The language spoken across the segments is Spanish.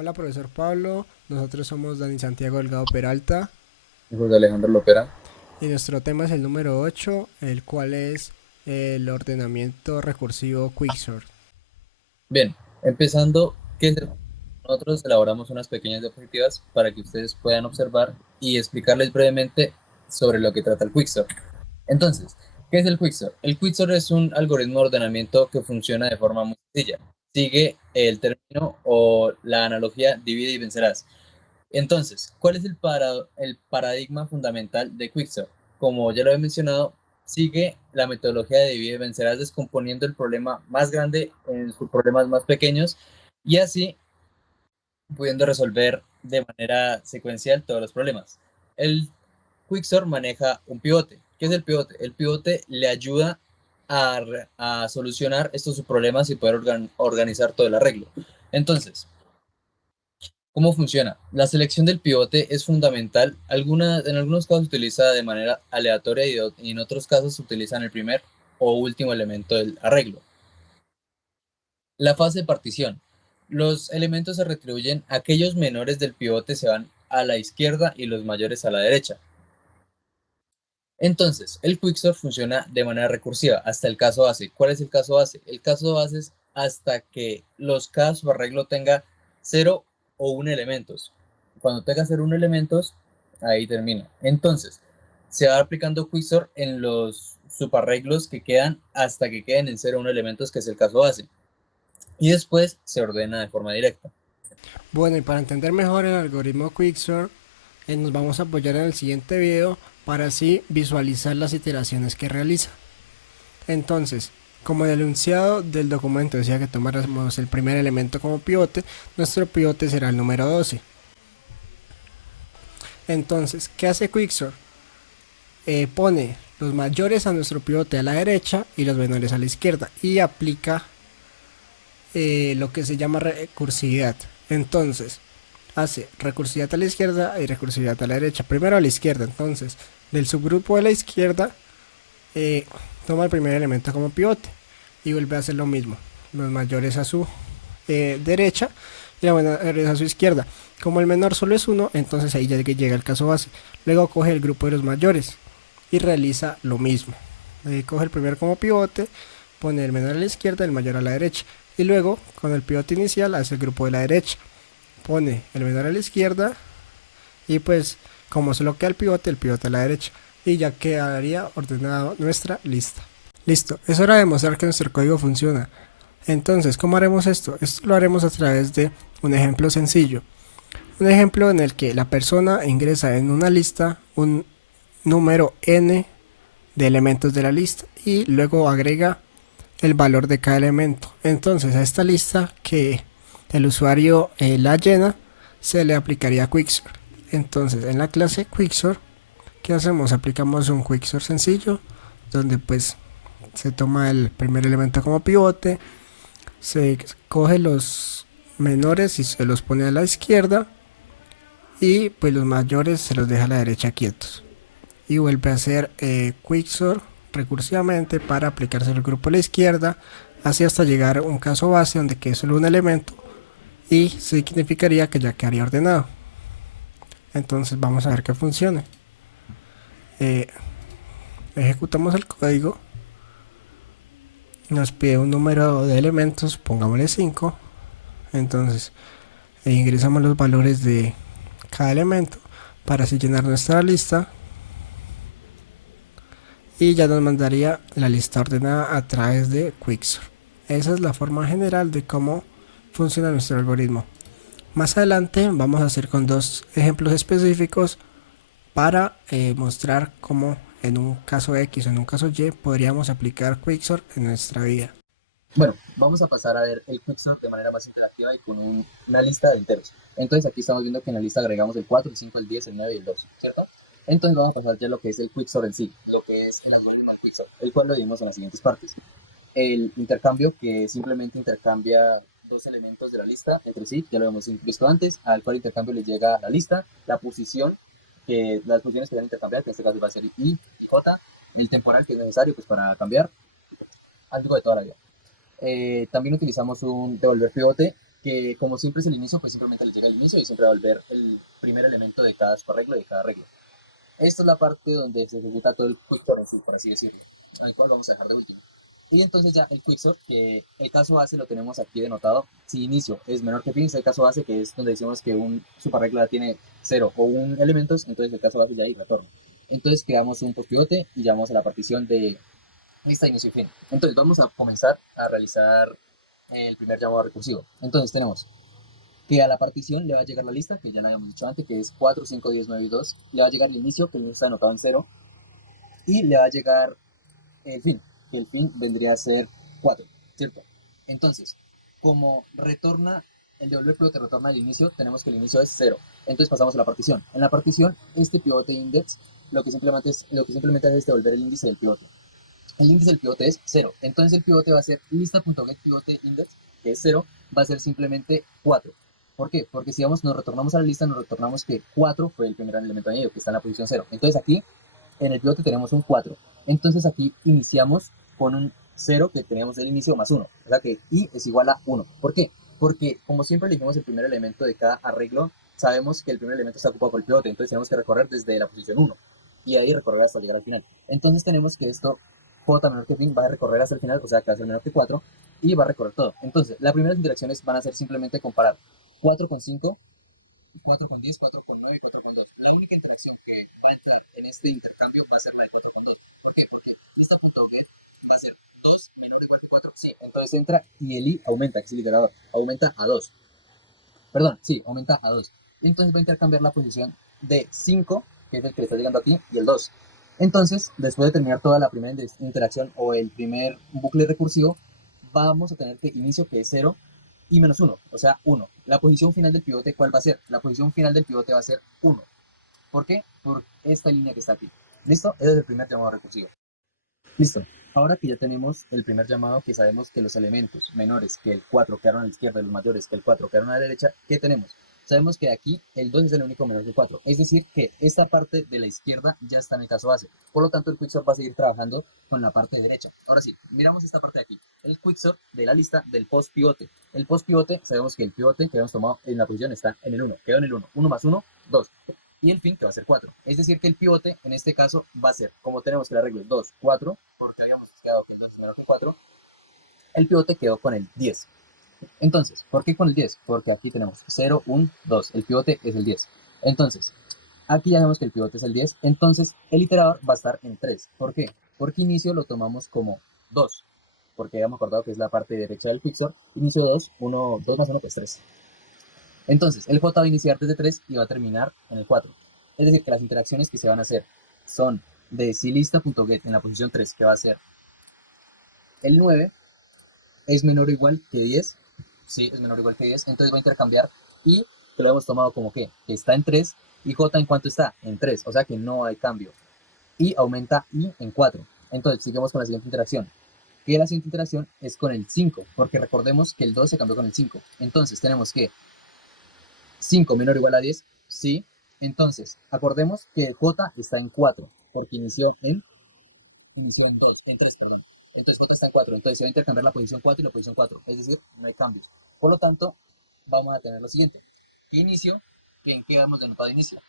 Hola, profesor Pablo. Nosotros somos Dani Santiago Delgado Peralta Hijos de Alejandro Lopera. y nuestro tema es el número 8, el cual es el ordenamiento recursivo Quicksort. Bien, empezando, nosotros elaboramos unas pequeñas diapositivas para que ustedes puedan observar y explicarles brevemente sobre lo que trata el Quicksort. Entonces, ¿qué es el Quicksort? El Quicksort es un algoritmo de ordenamiento que funciona de forma muy sencilla. Sigue el término o la analogía divide y vencerás. Entonces, ¿cuál es el paradigma fundamental de Quicksort? Como ya lo he mencionado, sigue la metodología de divide y vencerás descomponiendo el problema más grande en sus problemas más pequeños y así pudiendo resolver de manera secuencial todos los problemas. El Quicksort maneja un pivote. ¿Qué es el pivote? El pivote le ayuda a solucionar estos subproblemas y poder organizar todo el arreglo. Entonces, ¿cómo funciona? La selección del pivote es fundamental. En algunos casos se utiliza de manera aleatoria y en otros casos se utiliza en el primer o último elemento del arreglo. La fase de partición. Los elementos se retribuyen, aquellos menores del pivote se van a la izquierda y los mayores a la derecha. Entonces, el quicksort funciona de manera recursiva hasta el caso base. ¿Cuál es el caso base? El caso base es hasta que cada subarreglo tenga 0 o 1 elementos. Cuando tenga 0 o 1 elementos, ahí termina. Entonces, se va aplicando quicksort en los subarreglos que quedan hasta que queden en 0 o 1 elementos, que es el caso base. Y después se ordena de forma directa. Bueno, y para entender mejor el algoritmo Quicksort, nos vamos a apoyar en el siguiente video para así visualizar las iteraciones que realiza. Entonces, como el enunciado del documento decía que tomáramos el primer elemento como pivote, nuestro pivote será el número 12. Entonces, ¿qué hace Quicksort? Pone los mayores a nuestro pivote a la derecha y los menores a la izquierda y aplica lo que se llama recursividad. Entonces, hace recursividad a la izquierda y recursividad a la derecha. Primero a la izquierda, entonces, del subgrupo de la izquierda, eh, toma el primer elemento como pivote y vuelve a hacer lo mismo. Los mayores a su derecha y los menores a su izquierda. Como el menor solo es uno, entonces ahí ya llega el caso base. Luego coge el grupo de los mayores y realiza lo mismo. Coge el primero como pivote, pone el menor a la izquierda, el mayor a la derecha. Y luego, con el pivote inicial, hace el grupo de la derecha. Pone el menor a la izquierda y pues como solo queda el pivote a la derecha. Y ya quedaría ordenado nuestra lista. Listo, es hora de demostrar que nuestro código funciona. Entonces, ¿cómo haremos esto? Esto lo haremos a través de un ejemplo sencillo. Un ejemplo en el que la persona ingresa en una lista un número n de elementos de la lista y luego agrega el valor de cada elemento. Entonces a esta lista que el usuario la llena se le aplicaría Quicksort. Entonces en la clase Quicksort, ¿qué hacemos? Aplicamos un Quicksort sencillo donde pues se toma el primer elemento como pivote, se coge los menores y se los pone a la izquierda y pues los mayores se los deja a la derecha quietos y vuelve a hacer Quicksort recursivamente para aplicarse el grupo a la izquierda, así hasta llegar a un caso base donde quede solo un elemento y significaría que ya quedaría ordenado. Entonces vamos a ver que funcione. Eh, Ejecutamos el código, nos pide un número de elementos, pongámosle 5. Entonces ingresamos los valores de cada elemento para así llenar nuestra lista y ya nos mandaría la lista ordenada a través de Quicksort. Esa es la forma general de cómo funciona nuestro algoritmo. Más adelante vamos a hacer con dos ejemplos específicos para mostrar cómo en un caso X o en un caso Y podríamos aplicar Quicksort en nuestra vida. Bueno, vamos a pasar a ver el quicksort de manera más interactiva y con una lista de enteros. Entonces aquí estamos viendo que en la lista agregamos el 4, el 5, el 10, el 9 y el 2, ¿cierto? Entonces vamos a pasar ya a lo que es el quicksort en sí, lo que es el algoritmo del quicksort, el cual lo dimos en las siguientes partes. El intercambio, que simplemente intercambia dos elementos de la lista entre sí, ya lo hemos visto antes, al cual intercambio le llega la lista, la posición, que las funciones que van a intercambiar, que en este caso va a ser i y j, y el temporal que es necesario pues, para cambiar algo de toda la vida. También utilizamos un devolver pivote, que como siempre es el inicio, pues simplemente le llega el inicio y siempre va a volver el primer elemento de cada arreglo y de cada arreglo. Esta es la parte donde se ejecuta todo el quicksort en sí, por así decirlo, al cual vamos a dejar de último. Y entonces ya el quicksort, que el caso base lo tenemos aquí denotado. Si inicio es menor que fin, es el caso base, que es donde decimos que un subarreglo tiene 0 o 1 elementos, entonces el caso base ya ahí retorna. Entonces creamos un postpivote y llamamos a la partición de lista, inicio y fin. Entonces vamos a comenzar a realizar el primer llamado recursivo. Entonces tenemos que a la partición le va a llegar la lista, que ya la habíamos dicho antes, que es 4, 5, 10, 9 y 2. Le va a llegar el inicio, que el inicio está anotado en 0. Y le va a llegar el fin, que el fin vendría a ser 4, ¿cierto? Entonces, como retorna, el devolver pivote retorna al inicio, tenemos que el inicio es 0. Entonces pasamos a la partición. En la partición, este pivote index lo que simplemente hace es devolver el índice del pivote. El índice del pivote es 0. Entonces el pivote va a ser lista.getPivoteIndex, que es 0, va a ser simplemente 4. ¿Por qué? Porque si nos retornamos a la lista, nos retornamos que 4 fue el primer elemento añadido, que está en la posición 0. Entonces aquí en el pivote tenemos un 4. Entonces aquí iniciamos con un 0 que teníamos del inicio más 1. O sea que i es igual a 1. ¿Por qué? Porque como siempre elegimos el primer elemento de cada arreglo, sabemos que el primer elemento está ocupado por el pivote. Entonces tenemos que recorrer desde la posición 1. Y ahí recorrer hasta llegar al final. Entonces tenemos que esto, j menor que fin, va a recorrer hasta el final, o sea que va a ser menor que 4. Y va a recorrer todo. Entonces las primeras interacciones van a ser simplemente comparar 4 con 5, 4 con 10, 4 con 9 y 4 con 2. La única interacción que va a entrar en este intercambio va a ser la de 4 con 2. ¿Por qué? Porque lista.get va a ser 2 menor o igual que 4. Sí, entonces entra y el i aumenta, que es el iterador, aumenta a 2. Perdón, sí, aumenta a 2. Y entonces va a intercambiar la posición de 5, que es el que le está llegando aquí, y el 2. Entonces, después de terminar toda la primera interacción o el primer bucle recursivo, vamos a tener que inicio, que es 0, y menos 1, o sea, 1. La posición final del pivote, ¿cuál va a ser? La posición final del pivote va a ser 1. ¿Por qué? Por esta línea que está aquí. ¿Listo? Ese es el primer llamado recursivo. Listo. Ahora que ya tenemos el primer llamado, que sabemos que los elementos menores que el 4 quedaron a la izquierda y los mayores que el 4 quedaron a la derecha, ¿qué tenemos? Sabemos que aquí el 2 es el único menor que el 4. Es decir, que esta parte de la izquierda ya está en el caso base. Por lo tanto, el quicksort va a seguir trabajando con la parte derecha. Ahora sí, miramos esta parte de aquí. El quicksort de la lista del post pivote. El post pivote, sabemos que el pivote que habíamos tomado en la posición está en el 1. Quedó en el 1. 1 más 1, 2. Y el fin, que va a ser 4. Es decir, que el pivote en este caso va a ser, como tenemos que el arreglo es 2, 4, porque habíamos quedado que el 2 es menor que 4, el pivote quedó con el 10. Entonces, ¿por qué con el 10? Porque aquí tenemos 0, 1, 2. El pivote es el 10. Entonces, aquí ya vemos que el pivote es el 10. Entonces, el iterador va a estar en 3. ¿Por qué? Porque inicio lo tomamos como 2. Porque habíamos acordado que es la parte derecha del quicksort. Inicio 2, 1, 2 más 1, pues 3. Entonces, el J va a iniciar desde 3 y va a terminar en el 4. Es decir, que las interacciones que se van a hacer son de silista.get en la posición 3, que va a ser el 9, es menor o igual que 10. Sí, es menor o igual que 10. Entonces va a intercambiar y que lo hemos tomado como que está en 3 y J en cuanto está en 3, o sea que no hay cambio. Y aumenta I en 4. Entonces, sigamos con la siguiente interacción. Que la siguiente interacción es con el 5, porque recordemos que el 2 se cambió con el 5. Entonces, tenemos que 5 menor o igual a 10, sí. Entonces, acordemos que el J está en 4, porque inició en 2, en 3, perdón. Entonces, J está en 4, entonces se va a intercambiar la posición 4 y la posición 4, es decir, no hay cambios. Por lo tanto, vamos a tener lo siguiente. ¿Qué inicio? ¿En qué hemos denotado inicio?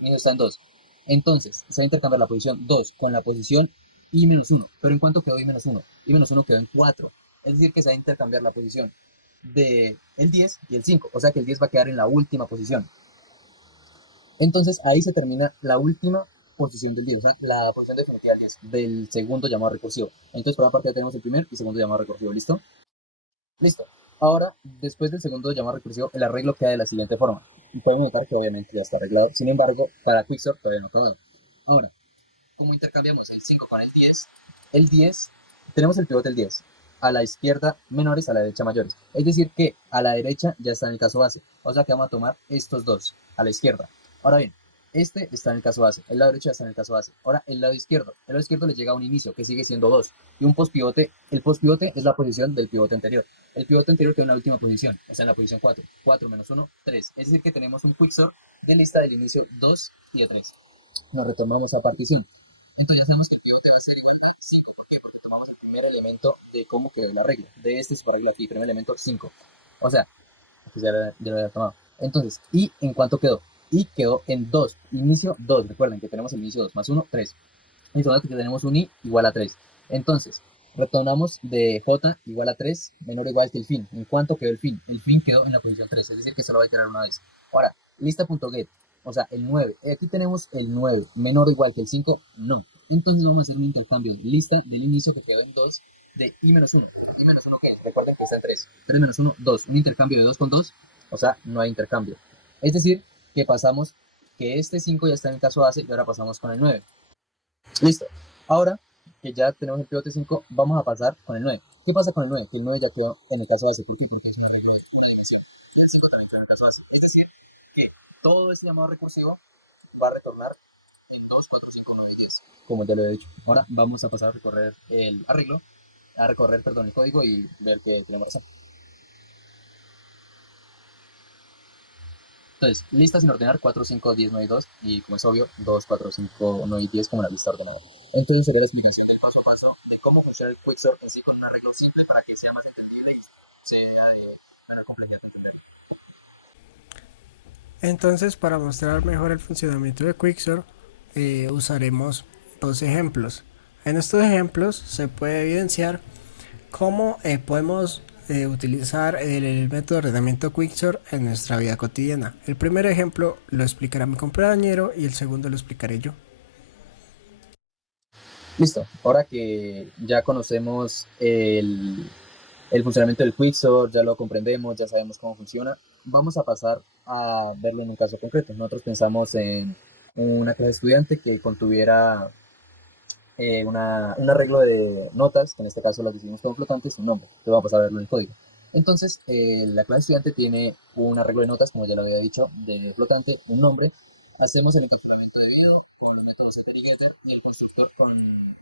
Inicio está en 2. Entonces, se va a intercambiar la posición 2 con la posición I-1. ¿Pero en cuánto quedó I-1? I-1 quedó en 4. Es decir, que se va a intercambiar la posición de el 10 y el 5, o sea que el 10 va a quedar en la última posición. Entonces ahí se termina la última posición del 10, o sea, la posición definitiva del 10, del segundo llamado recursivo. Entonces por la parte ya tenemos el primer y segundo llamado recursivo, ¿listo? Listo. Ahora, después del segundo llamado recursivo, el arreglo queda de la siguiente forma. Y podemos notar que obviamente ya está arreglado. Sin embargo, para Quicksort todavía no ha acabado. Ahora, ¿cómo intercambiamos el 5 con el 10, tenemos el pivote del 10. A la izquierda menores, a la derecha mayores. Es decir, que a la derecha ya está en el caso base. O sea que vamos a tomar estos dos, a la izquierda. Ahora bien, este está en el caso base, el lado derecho está en el caso base. Ahora, el lado izquierdo. El lado izquierdo le llega a un inicio, que sigue siendo 2. Y un postpivote, el postpivote es la posición del pivote anterior. El pivote anterior queda en la última posición, o sea, en la posición 4. 4 menos 1, 3. Es decir, que tenemos un quicksort de lista del inicio 2 y de 3. Nos retomamos a partición. Entonces ya sabemos que el pivote va a ser igual a 5. ¿Por qué? Porque tomamos el primer elemento de cómo quedó el arreglo. De este subarreglo aquí, primer elemento 5. O sea, que ya lo había tomado. Entonces, ¿y en cuánto quedó? Y quedó en 2, inicio 2. Recuerden que tenemos el inicio 2 más 1, 3. Y sobre que tenemos un i igual a 3. Entonces, retornamos de j igual a 3 menor o igual que el fin. ¿En cuánto quedó el fin? El fin quedó en la posición 3, es decir, que solo va a iterar una vez. Ahora, lista.get, o sea, el 9. Aquí tenemos el 9 menor o igual que el 5, no. Entonces vamos a hacer un intercambio de lista del inicio que quedó en 2 de i menos 1. ¿I menos 1 qué es? Recuerden que está en 3. 3 menos 1, 2. Un intercambio de 2 con 2, o sea, no hay intercambio. Es decir, que pasamos, que este 5 ya está en el caso base y ahora pasamos con el 9. Listo. Ahora que ya tenemos el pivote 5, vamos a pasar con el 9. ¿Qué pasa con el 9? Que el 9 ya quedó en el caso base. ¿Por qué? Porque es un arreglo de una dimensión. Y el 5 también quedó en el caso base. Es decir, que todo este llamado recursivo va a retornar en 2, 4, 5, 9 y 10. Como ya lo he dicho. Ahora vamos a pasar a recorrer el arreglo, a recorrer, perdón, el código y ver que tenemos razón. Entonces, lista sin ordenar, 4, 5, 10, 9 y 2. Y como es obvio, 2, 4, 5, 9 y 10 como la lista ordenada. Entonces sería la explicación del paso a paso de cómo funciona el Quicksort en sí con un arreglo simple para que sea más entendible y sea para comprender al final. Entonces, para mostrar mejor el funcionamiento de Quicksort, usaremos dos ejemplos. En estos ejemplos se puede evidenciar cómo podemos utilizar el método de ordenamiento Quicksort en nuestra vida cotidiana. El primer ejemplo lo explicará mi compañero y el segundo lo explicaré yo. Listo, ahora que ya conocemos el funcionamiento del Quicksort, ya lo comprendemos, ya sabemos cómo funciona, vamos a pasar a verlo en un caso concreto. Nosotros pensamos en una clase estudiante que contuviera un arreglo de notas, que en este caso las decidimos como flotantes, un nombre. Entonces vamos a pasar a verlo en el código. Entonces, la clase estudiante tiene un arreglo de notas, como ya lo había dicho, de flotante, un nombre. Hacemos el encapsulamiento debido con los métodos setter y getter y el constructor con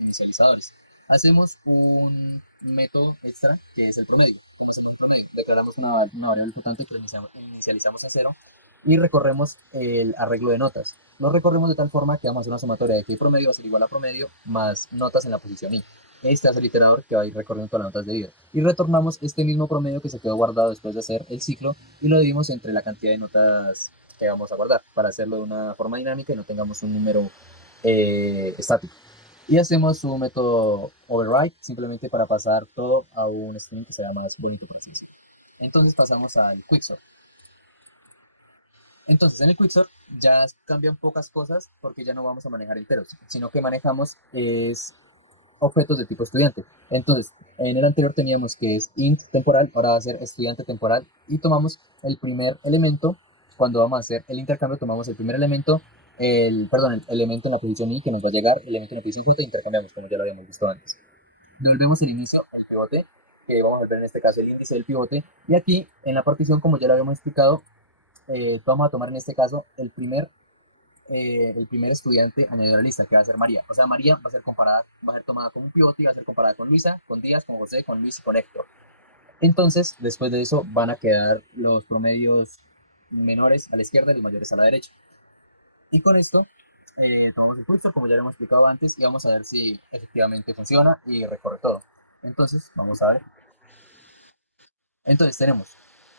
inicializadores. Hacemos un método extra que es el promedio. ¿Cómo hacemos el promedio? Declaramos una variable flotante que inicializamos a 0 y recorremos el arreglo de notas. Lo recorremos de tal forma que vamos a hacer una sumatoria de que el promedio va a ser igual a promedio más notas en la posición i. Este es el iterador que va a ir recorriendo todas las notas de vida. Y retornamos este mismo promedio que se quedó guardado después de hacer el ciclo y lo dividimos entre la cantidad de notas que vamos a guardar para hacerlo de una forma dinámica y no tengamos un número estático. Y hacemos un método override simplemente para pasar todo a un string que sea más bonito por así decirlo. Entonces pasamos al quicksort. Entonces en el Quicksort ya cambian pocas cosas porque ya no vamos a manejar enteros, sino que manejamos objetos de tipo estudiante. Entonces, en el anterior teníamos que es int temporal, ahora va a ser estudiante temporal y tomamos el primer elemento, cuando vamos a hacer el intercambio tomamos el primer elemento, el elemento en la posición i que nos va a llegar, el elemento en la posición j e intercambiamos como ya lo habíamos visto antes. Devolvemos el inicio, el pivote, que vamos a ver en este caso el índice del pivote, y aquí en la partición como ya lo habíamos explicado, vamos a tomar en este caso el primer estudiante añadido a la lista, que va a ser María. O sea, María va a ser comparada, va a ser tomada como un pivote y va a ser comparada con Luisa, con Díaz, con José, con Luis y con Héctor. Entonces, después de eso, van a quedar los promedios menores a la izquierda y los mayores a la derecha. Y con esto, tomamos el pulso, como ya lo hemos explicado antes, y vamos a ver si efectivamente funciona y recorre todo. Entonces, vamos a ver. Entonces, tenemos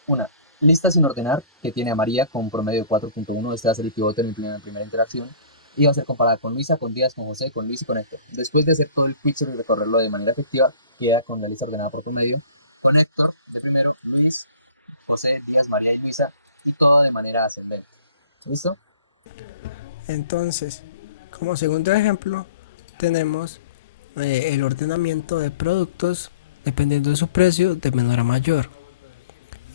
una lista sin ordenar que tiene a María con un promedio de 4.1. Este va a ser el pivote en la primera interacción. Y va a ser comparada con Luisa, con Díaz, con José, con Luis y con Héctor. Después de hacer todo el quicksort y recorrerlo de manera efectiva, queda con la lista ordenada por promedio. Con Héctor de primero, Luis, José, Díaz, María y Luisa. Y todo de manera ascendente. ¿Listo? Entonces, como segundo ejemplo, tenemos el ordenamiento de productos dependiendo de su precio de menor a mayor.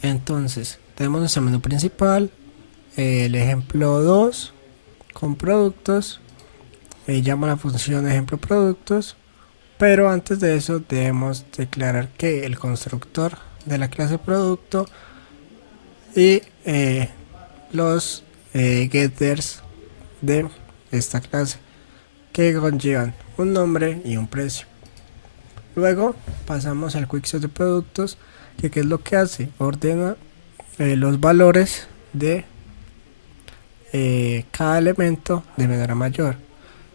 Entonces, tenemos nuestro menú principal, el ejemplo 2 con productos, llama la función ejemplo productos, pero antes de eso debemos declarar que el constructor de la clase producto y los getters de esta clase que conllevan un nombre y un precio. Luego pasamos al quicksort de productos, que qué es lo que hace, ordena los valores de cada elemento de menor a mayor.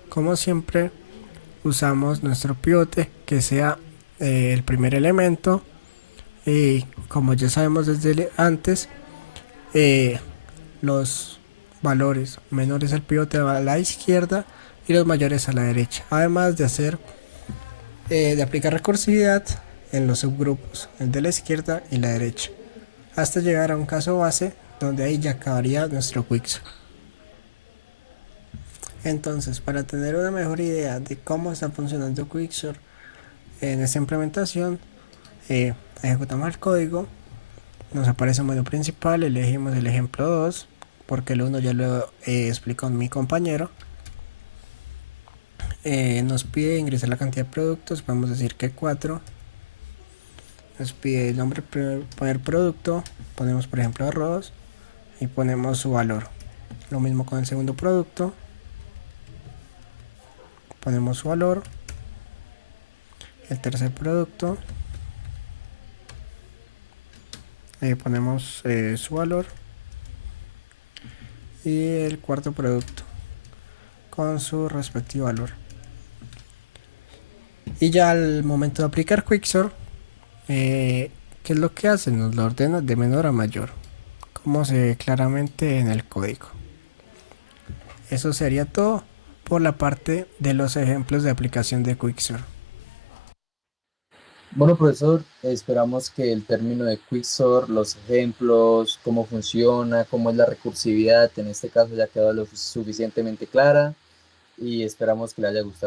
Como siempre usamos nuestro pivote que sea el primer elemento y como ya sabemos desde antes eh, los valores menores al pivote a la izquierda y los mayores a la derecha, además de hacer de aplicar recursividad en los subgrupos, el de la izquierda y la derecha, hasta llegar a un caso base donde ahí ya acabaría nuestro Quicksort. Entonces, para tener una mejor idea de cómo está funcionando Quicksort en esta implementación, ejecutamos el código, nos aparece un menú principal, elegimos el ejemplo 2, porque el 1 ya lo explicó mi compañero. Nos pide ingresar la cantidad de productos, podemos decir que 4. Nos pide el nombre, poner producto, ponemos por ejemplo arroz y ponemos su valor. Lo mismo con el segundo producto, ponemos su valor. El tercer producto, ponemos su valor. Y el cuarto producto con su respectivo valor. Y ya al momento de aplicar Quicksort, ¿qué es lo que hace? Nos lo ordena de menor a mayor, como se ve claramente en el código. Eso sería todo por la parte de los ejemplos de aplicación de Quicksort. Bueno, profesor, esperamos que el término de Quicksort, los ejemplos, cómo funciona, cómo es la recursividad, en este caso ya quedó lo suficientemente clara y esperamos que le haya gustado.